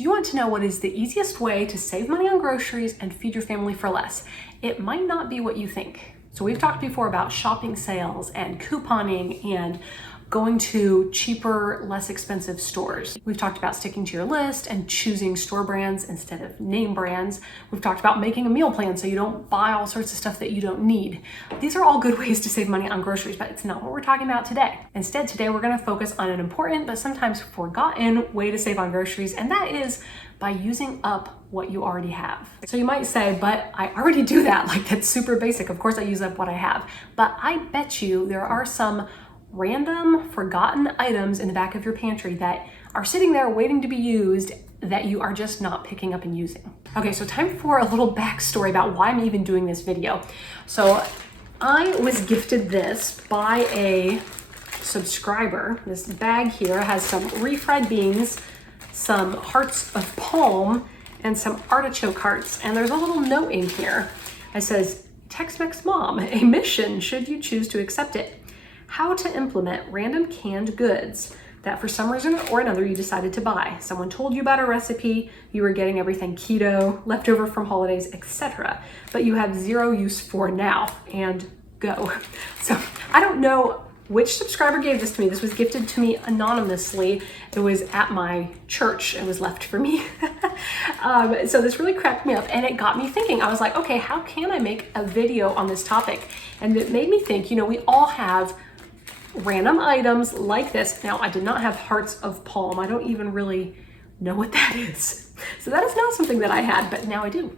Do you want to know what is the easiest way to save money on groceries and feed your family for less? It might not be what you think. So we've talked before about shopping sales and couponing and going to cheaper, less expensive stores. We've talked about sticking to your list and choosing store brands instead of name brands. We've talked about making a meal plan so you don't buy all sorts of stuff that you don't need. These are all good ways to save money on groceries, but it's not what we're talking about today. Instead, today we're gonna focus on an important but sometimes forgotten way to save on groceries, and that is by using up what you already have. So you might say, but I already do that. Like, that's super basic. Of course I use up what I have. But I bet you there are some random forgotten items in the back of your pantry that are sitting there waiting to be used that you are just not picking up and using. Okay, so time for a little backstory about why I'm even doing this video. So I was gifted this by a subscriber. This bag here has some refried beans, some hearts of palm, and some artichoke hearts. And there's a little note in here that says, Tex-Mex Mom, a mission should you choose to accept it. How to implement random canned goods that for some reason or another you decided to buy. Someone told you about a recipe, you were getting everything keto, leftover from holidays, etc. But you have zero use for now, and go. So I don't know which subscriber gave this to me. This was gifted to me anonymously. It was at my church. It was left for me. So this really cracked me up and it got me thinking. I was like, okay, how can I make a video on this topic? And it made me think, you know, we all have random items like this. Now, I did not have hearts of palm. I don't even really know what that is. So that is not something that I had, but now I do.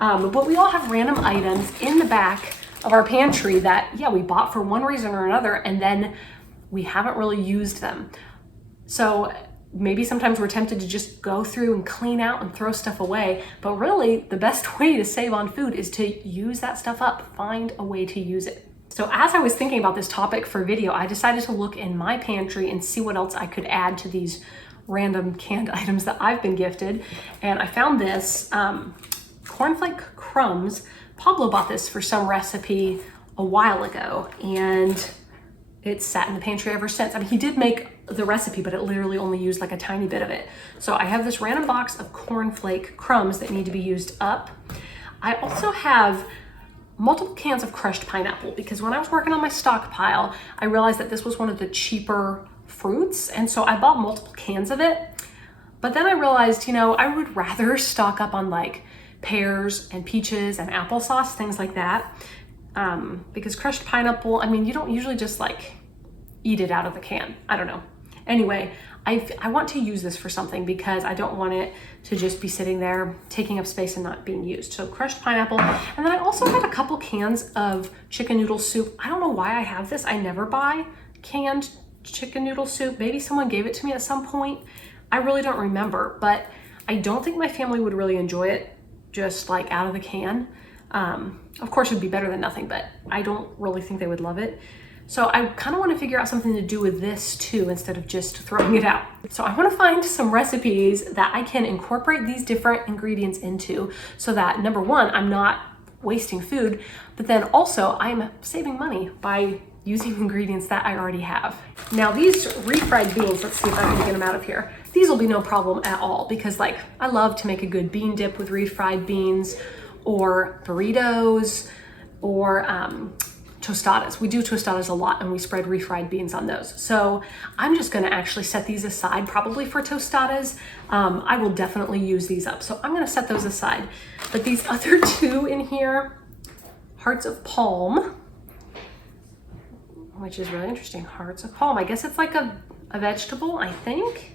But we all have random items in the back of our pantry that, yeah, we bought for one reason or another, and then we haven't really used them. So maybe sometimes we're tempted to just go through and clean out and throw stuff away, but really the best way to save on food is to use that stuff up, find a way to use it. So as I was thinking about this topic for video, I decided to look in my pantry and see what else I could add to these random canned items that I've been gifted. And I found this cornflake crumbs. Pablo bought this for some recipe a while ago, and it's sat in the pantry ever since. I mean, he did make the recipe, but it literally only used like a tiny bit of it. So I have this random box of cornflake crumbs that need to be used up. I also have multiple cans of crushed pineapple because when I was working on my stockpile, I realized that this was one of the cheaper fruits. And so I bought multiple cans of it. But then I realized, you know, I would rather stock up on like pears and peaches and applesauce, things like that. Because crushed pineapple, I mean, you don't usually just like eat it out of the can. I don't know. Anyway, I want to use this for something because I don't want it to just be sitting there taking up space and not being used. So crushed pineapple. And then I also got a couple cans of chicken noodle soup. I don't know why I have this. I never buy canned chicken noodle soup. Maybe someone gave it to me at some point. I really don't remember, but I don't think my family would really enjoy it just like out of the can. Of course it'd be better than nothing, but I don't really think they would love it. So I kind of want to figure out something to do with this too, instead of just throwing it out. So I want to find some recipes that I can incorporate these different ingredients into so that, number one, I'm not wasting food, but then also I'm saving money by using ingredients that I already have. Now these refried beans, let's see if I can get them out of here. These will be no problem at all because like I love to make a good bean dip with refried beans or burritos or tostadas. We do tostadas a lot and we spread refried beans on those. So I'm just gonna actually set these aside probably for tostadas. I will definitely use these up. So I'm gonna set those aside. But these other two in here, hearts of palm, which is really interesting, hearts of palm. I guess it's like a vegetable, I think.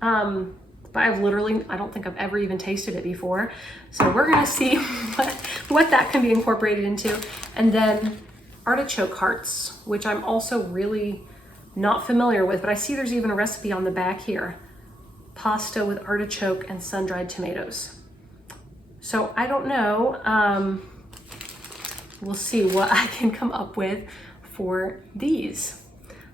But I don't think I've ever even tasted it before. So we're gonna see what that can be incorporated into. And then artichoke hearts, which I'm also really not familiar with, but I see there's even a recipe on the back here. Pasta with artichoke and sun-dried tomatoes. So I don't know, we'll see what I can come up with for these.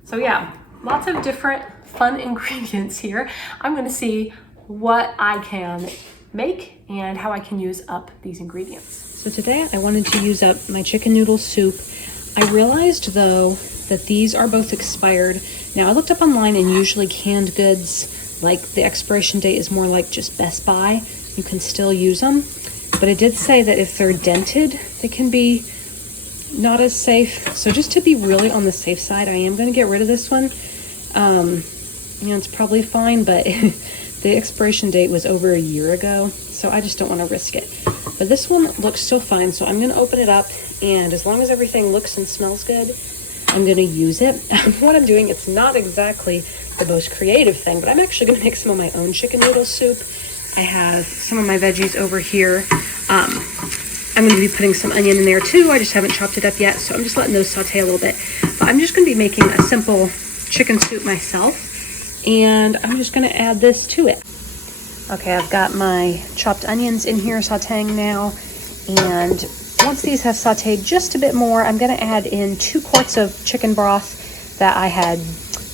So yeah, lots of different fun ingredients here. I'm gonna see what I can make and how I can use up these ingredients. So today I wanted to use up my chicken noodle soup. I realized though that these are both expired. Now I looked up online and usually canned goods like the expiration date is more like just Best Buy. You can still use them, but it did say that if they're dented, they can be not as safe. So just to be really on the safe side, I am going to get rid of this one. It's probably fine, but the expiration date was over a year ago, so I just don't want to risk it. But this one looks still fine, so I'm going to open it up, and as long as everything looks and smells good, I'm going to use it. What I'm doing, it's not exactly the most creative thing, but I'm actually going to make some of my own chicken noodle soup. I have some of my veggies over here. I'm going to be putting some onion in there too. I just haven't chopped it up yet, so I'm just letting those saute a little bit. But I'm just going to be making a simple chicken soup myself, and I'm just going to add this to it. Okay, I've got my chopped onions in here sauteing now, and once these have sauteed just a bit more, I'm going to add in 2 quarts of chicken broth that I had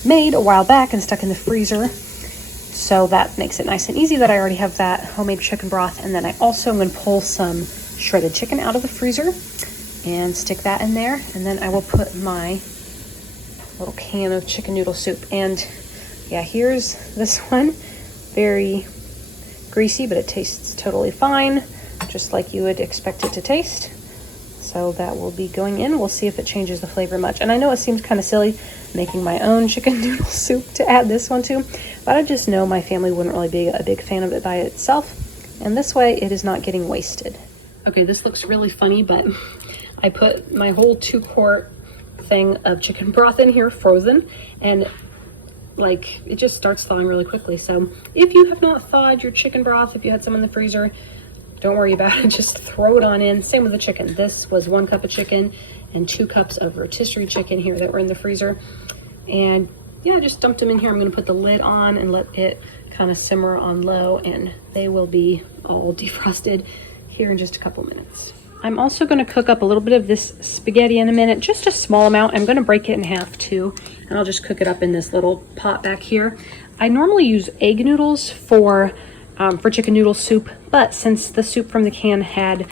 made a while back and stuck in the freezer. So that makes it nice and easy that I already have that homemade chicken broth. And then I also am going to pull some shredded chicken out of the freezer and stick that in there. And then I will put my little can of chicken noodle soup. And yeah, here's this one. Very greasy, but it tastes totally fine, just like you would expect it to taste. So that will be going in. We'll see if it changes the flavor much. And I know it seems kind of silly making my own chicken noodle soup to add this one to, but I just know my family wouldn't really be a big fan of it by itself. And this way it is not getting wasted. Okay, this looks really funny, but I put my whole 2-quart thing of chicken broth in here frozen, and like it just starts thawing really quickly. So if you have not thawed your chicken broth, if you had some in the freezer, don't worry about it, just throw it on in. Same with the chicken. This was 1 cup of chicken and 2 cups of rotisserie chicken here that were in the freezer. And yeah, I just dumped them in here. I'm going to put the lid on and let it kind of simmer on low, and they will be all defrosted here in just a couple minutes. I'm also going to cook up a little bit of this spaghetti in a minute, just a small amount. I'm going to break it in half too, and I'll just cook it up in this little pot back here. I normally use egg noodles for chicken noodle soup, but since the soup from the can had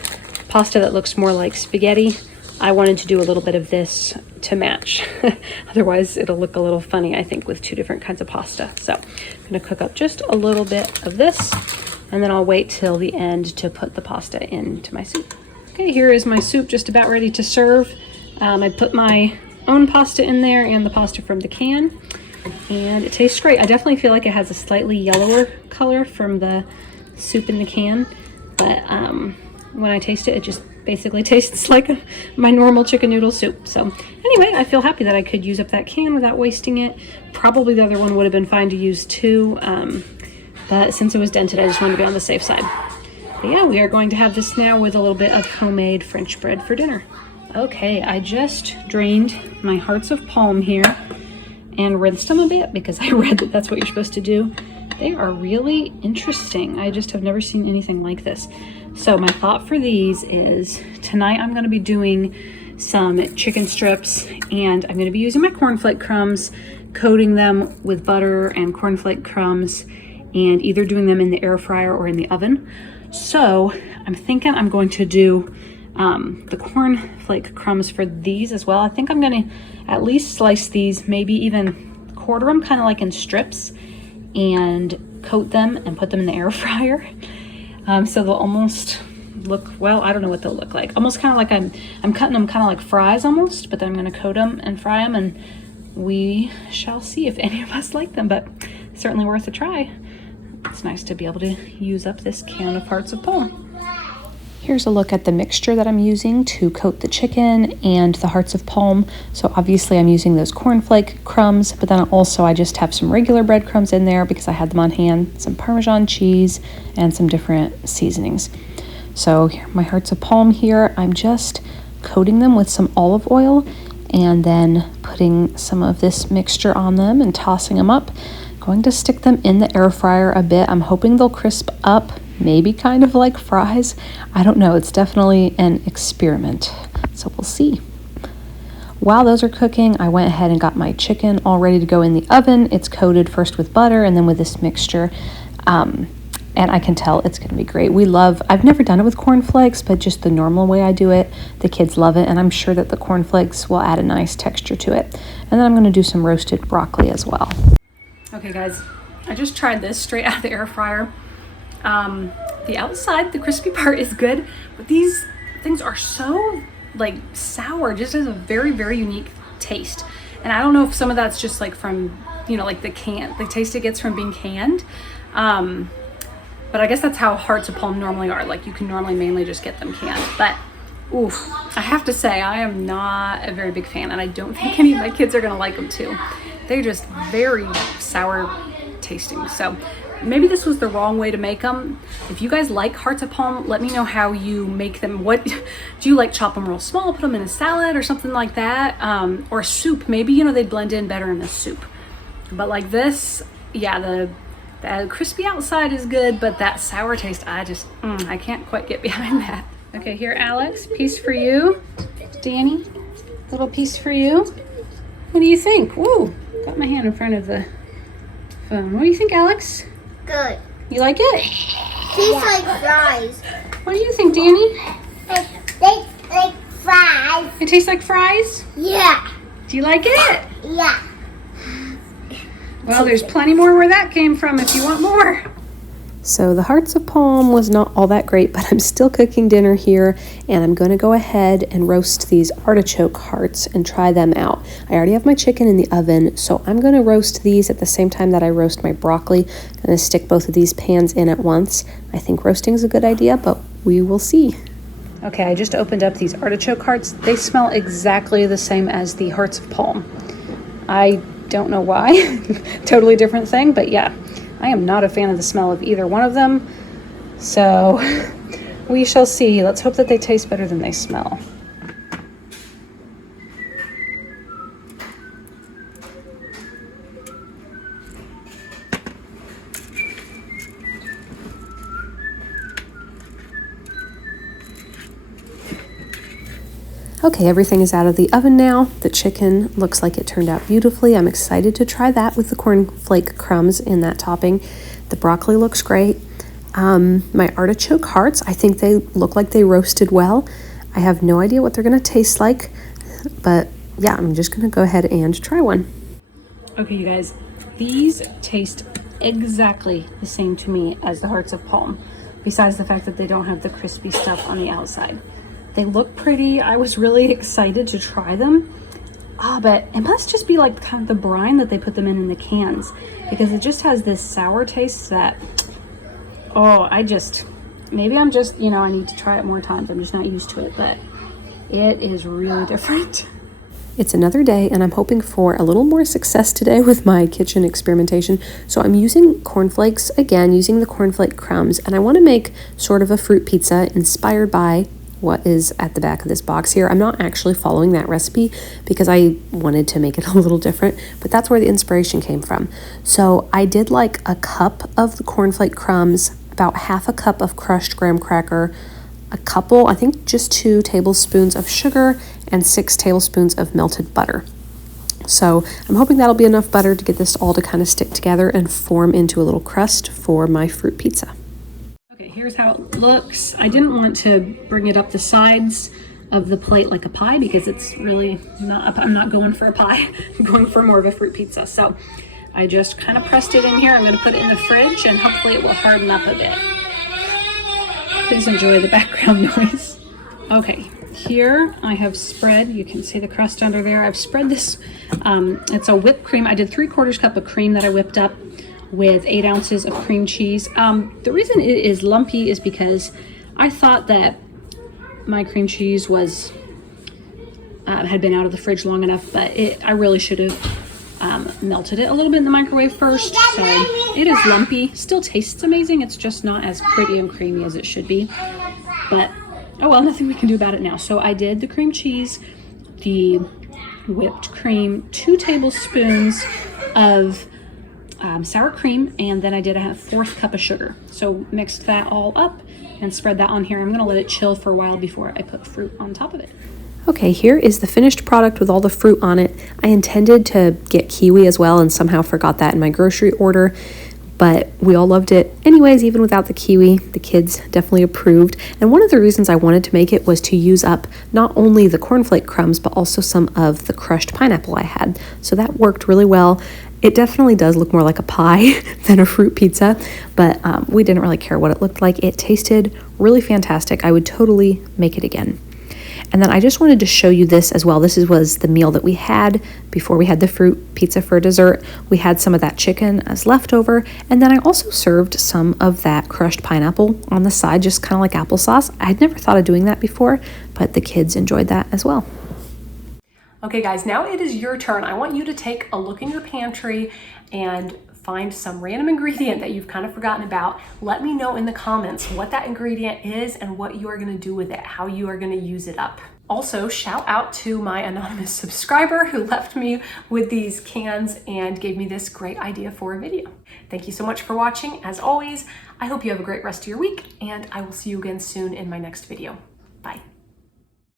pasta that looks more like spaghetti, I wanted to do a little bit of this to match. Otherwise it'll look a little funny, I think, with 2 different kinds of pasta. So I'm going to cook up just a little bit of this, and then I'll wait till the end to put the pasta into my soup. Okay, here is my soup just about ready to serve. I put my own pasta in there and the pasta from the can, and it tastes great. I definitely feel like it has a slightly yellower color from the soup in the can, but when I taste it, it just basically tastes like my normal chicken noodle soup. So anyway, I feel happy that I could use up that can without wasting it. Probably the other one would have been fine to use too, but since it was dented, I just wanted to be on the safe side. But yeah, we are going to have this now with a little bit of homemade French bread for dinner. Okay, I just drained my hearts of palm here and rinsed them a bit because I read that that's what you're supposed to do. They are really interesting. I just have never seen anything like this. So my thought for these is tonight I'm going to be doing some chicken strips, and I'm going to be using my cornflake crumbs, coating them with butter and cornflake crumbs, and either doing them in the air fryer or in the oven. So I'm thinking I'm going to do the cornflake crumbs for these as well. I think I'm going to at least slice these, maybe even quarter them kind of like in strips, and coat them and put them in the air fryer. So they'll almost look, well, I don't know what they'll look like. Almost kind of like I'm cutting them kind of like fries almost, but then I'm going to coat them and fry them, and we shall see if any of us like them, but certainly worth a try. It's nice to be able to use up this can of hearts of palm. Here's a look at the mixture that I'm using to coat the chicken and the hearts of palm. So obviously I'm using those cornflake crumbs, but then also I just have some regular breadcrumbs in there because I had them on hand, some Parmesan cheese, and some different seasonings. So here, my hearts of palm here, I'm just coating them with some olive oil and then putting some of this mixture on them and tossing them up. Going to stick them in the air fryer a bit. I'm hoping they'll crisp up, maybe kind of like fries. I don't know, it's definitely an experiment, so we'll see. While those are cooking, I went ahead and got my chicken all ready to go in the oven. It's coated first with butter and then with this mixture, and I can tell it's gonna be great. I've never done it with cornflakes, but just the normal way I do it, the kids love it, and I'm sure that the cornflakes will add a nice texture to it. And then I'm gonna do some roasted broccoli as well. Okay guys, I just tried this straight out of the air fryer. The outside, the crispy part is good, but these things are so like sour, just has a very, very unique taste. And I don't know if some of that's just like from, you know, like the taste it gets from being canned. But I guess that's how hearts of palm normally are. Like you can normally mainly just get them canned. But oof, I have to say I am not a very big fan, and I don't think any of my kids are gonna like them too. They're just very sour tasting. So maybe this was the wrong way to make them. If you guys like hearts of palm, let me know how you make them. What do you like? Chop them real small, put them in a salad or something like that, or soup? Maybe, you know, they'd blend in better in a soup. But like this, yeah, the crispy outside is good, but that sour taste, I can't quite get behind that. Okay, here, Alex, piece for you. Danny, little piece for you. What do you think? Woo, got my hand in front of the phone. What do you think, Alex? Good. You like it? Tastes like fries. What do you think, Danny? They like fries. It tastes like fries? Yeah. Do you like it? Yeah. Well, there's plenty more where that came from if you want more. So the hearts of palm was not all that great, but I'm still cooking dinner here, and I'm going to go ahead and roast these artichoke hearts and try them out. I already have my chicken in the oven, so I'm going to roast these at the same time that I roast my broccoli. I'm going to stick both of these pans in at once. I think roasting is a good idea, but we will see. Okay, I just opened up these artichoke hearts. They smell exactly the same as the hearts of palm. I don't know why. Totally different thing, but yeah. I am not a fan of the smell of either one of them, so we shall see. Let's hope that they taste better than they smell. Okay, everything is out of the oven now. The chicken looks like it turned out beautifully. I'm excited to try that with the cornflake crumbs in that topping. The broccoli looks great. My artichoke hearts, I think they look like they roasted well. I have no idea what they're gonna taste like, but yeah, I'm just gonna go ahead and try one. Okay, you guys, these taste exactly the same to me as the hearts of palm, besides the fact that they don't have the crispy stuff on the outside. They look pretty. I was really excited to try them. But it must just be like kind of the brine that they put them in the cans, because it just has this sour taste that, maybe I'm just, you know, I need to try it more times. I'm just not used to it, but it is really different. It's another day, and I'm hoping for a little more success today with my kitchen experimentation. So I'm using cornflakes again, using the cornflake crumbs, and I want to make sort of a fruit pizza inspired by what is at the back of this box here. I'm not actually following that recipe because I wanted to make it a little different, but that's where the inspiration came from. So I did like a cup of the cornflake crumbs, about half a cup of crushed graham cracker, a couple, I think just 2 tablespoons of sugar, and 6 tablespoons of melted butter. So I'm hoping that'll be enough butter to get this all to kind of stick together and form into a little crust for my fruit pizza. Okay, here's how it looks. I didn't want to bring it up the sides of the plate like a pie because it's really not, I'm not going for a pie. I'm going for more of a fruit pizza. So I just kind of pressed it in here. I'm going to put it in the fridge and hopefully it will harden up a bit. Please enjoy the background noise. Okay, here I have spread, you can see the crust under there. I've spread this, it's a whipped cream. I did 3/4 cup of cream that I whipped up with 8 ounces of cream cheese. The reason it is lumpy is because I thought that my cream cheese was had been out of the fridge long enough, but I really should have melted it a little bit in the microwave first. So it is lumpy, still tastes amazing. It's just not as pretty and creamy as it should be, but oh well, nothing we can do about it now. So I did the cream cheese, the whipped cream, 2 tablespoons of sour cream, and then I did a 1/4 cup of sugar. So mixed that all up and spread that on here. I'm gonna let it chill for a while before I put fruit on top of it. Okay, here is the finished product with all the fruit on it. I intended to get kiwi as well and somehow forgot that in my grocery order, but we all loved it anyways, even without the kiwi. The kids definitely approved. And one of the reasons I wanted to make it was to use up not only the cornflake crumbs, but also some of the crushed pineapple I had. So that worked really well. It definitely does look more like a pie than a fruit pizza, but we didn't really care what it looked like. It tasted really fantastic. I would totally make it again. And then I just wanted to show you this as well. This was the meal that we had before we had the fruit pizza for dessert. We had some of that chicken as leftover, and then I also served some of that crushed pineapple on the side, just kind of like applesauce. I'd never thought of doing that before, but the kids enjoyed that as well. Okay guys, now it is your turn. I want you to take a look in your pantry and find some random ingredient that you've kind of forgotten about. Let me know in the comments what that ingredient is and what you are gonna do with it, how you are gonna use it up. Also, shout out to my anonymous subscriber who left me with these cans and gave me this great idea for a video. Thank you so much for watching. As always, I hope you have a great rest of your week, and I will see you again soon in my next video.